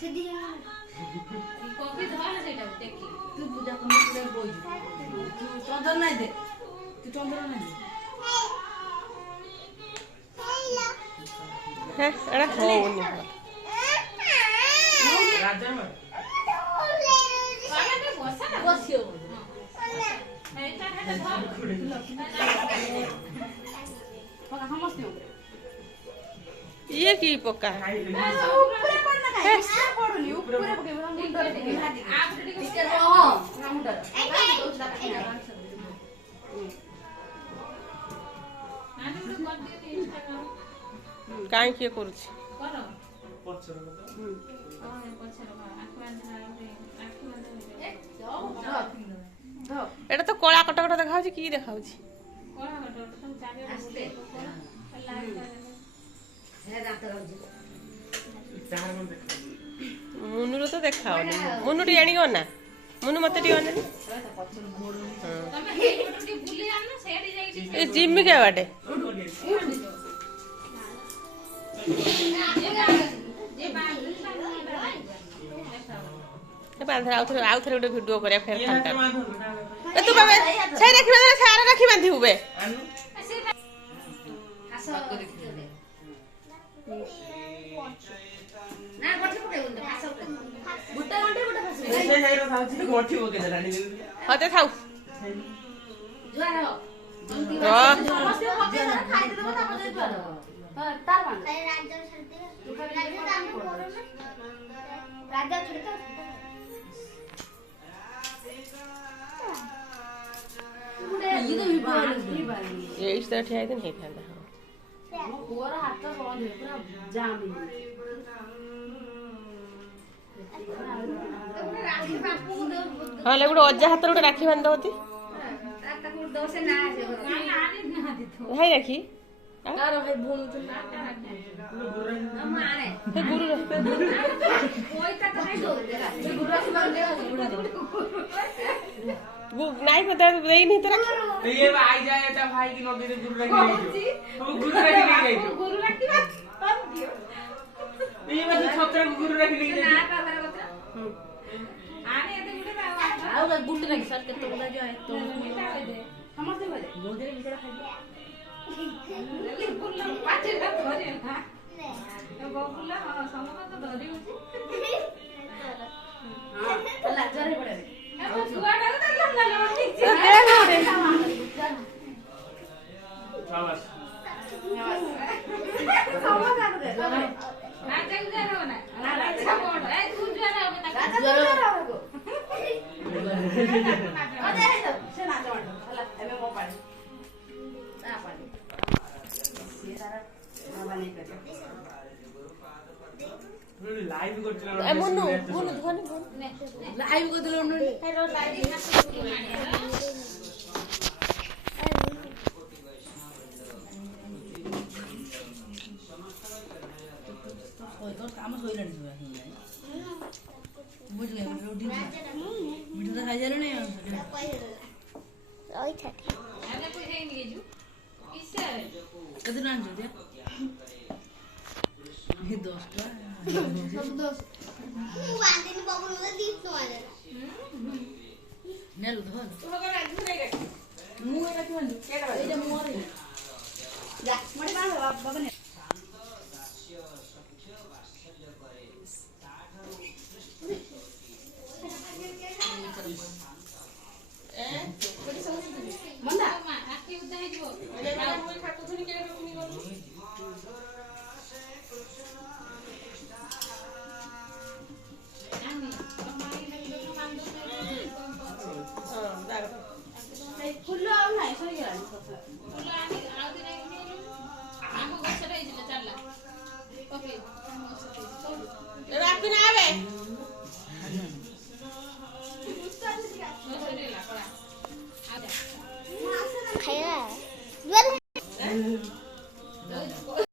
सीधी coffee धर सेटा टेकी तू पूजा करने के बोल तू चंदन नहीं दे तू चंदन नहीं दे है एड़ा होउनी राजा में पागल ने बसा बसियो एटा हेटा धर पका समझते हो ये की पक्का ऊपर पड़ना है इससे पड़नी ऊपर पके मुंडर पके आप रेडी इसके हां मुंडर आने तो कर दिए इंस्टाग्राम काई के करूची करो पछर को हां पछर आंख बांध आंख बांध एटा तो कोळा कटकट देखाउची की देखाउची कोला कटो सब चाबे आस्ते लाइव कर है रात रात चार मन देख मुनुरो तो देखाओनी मुनु टी आनी गना मुनु मते टी गना तमे हे गोटुटी बुली आन सेडी जाई ए जिम्मी के बाटे जे बांधली ए बांधरा आउ थे गोटे वीडियो करे फेर खानता ये माधव ए तू बाबे छई रखी बांधे सारा रखी बांधी हुबे आनु आसो ना गोठी पके उंदे आसो बुट्टा गंटे बुट्टा फस से जाइरो थाउची गोठी ओके जलानी हते थाउ जुआर हो हां समस्त पके जरा खाइ देबो त मजे जुआर हो हां तार बांध राजा छड़ते तू खाली काम करो ना राजा छड़ते ये तो भी बारी ये इस तरह ठिया दिन हे थांदा वो पूरा हाथ का बंद है पूरा जाम है राखी बापू हां ले गुडो अज्जा हाथ रे राखी बांध होती रात को दो से ना आजे आने ना दिथो हाय राखी तारो भाई भूल तो ना माने हे गुरु कोई तक नहीं दो ये गुरु से बांध ले वो नहीं पता देई नहीं तेरा ये आई जाए ता भाई की नदी रे गुरु रखी नहीं हम गुरु रखी नहीं गई गुरु रखी बात कम दियो ये बात छत्र गुरु रखी नहीं गई ना का करे बता आने एते गुटे बा आओ गुंड नहीं सर के तो जो है तो मिटा दे समझते बोले गोदरे भीतर खाई जल्दी बुल्ला पाचे ना धरे ना बबुला समका तो धरि होची हां चला जरे पड़े छुआटा तो लंगा लंगा ठीक दे रे शाबाश समका दे राजा गुजर हो ना राजा कोड ए तू जुआर हो ता राजा को अरे हे से ना जवान चला एबे मो पानी ना पानी ये सारा बाबा नहीं कर लाइव करछला ए मुनु मुनु धोनी लाइव को दिलो न हेलो लाइव ना शुरू मानिया ओए तो काम सोइलनी छुआ बुझ गए रोटी मीठा तो खाई जा रहे नहीं ओइ छठी आने कोई है नहीं जू इससे कितना आन जो ये दोस्त सब दोस्त वांदे ने बाबू ने दीप तो आने नेलु धर तू लोग राज नहीं रख मुंह रखी बंद केड़ा ये मुंह रे जा मडे बाबा ने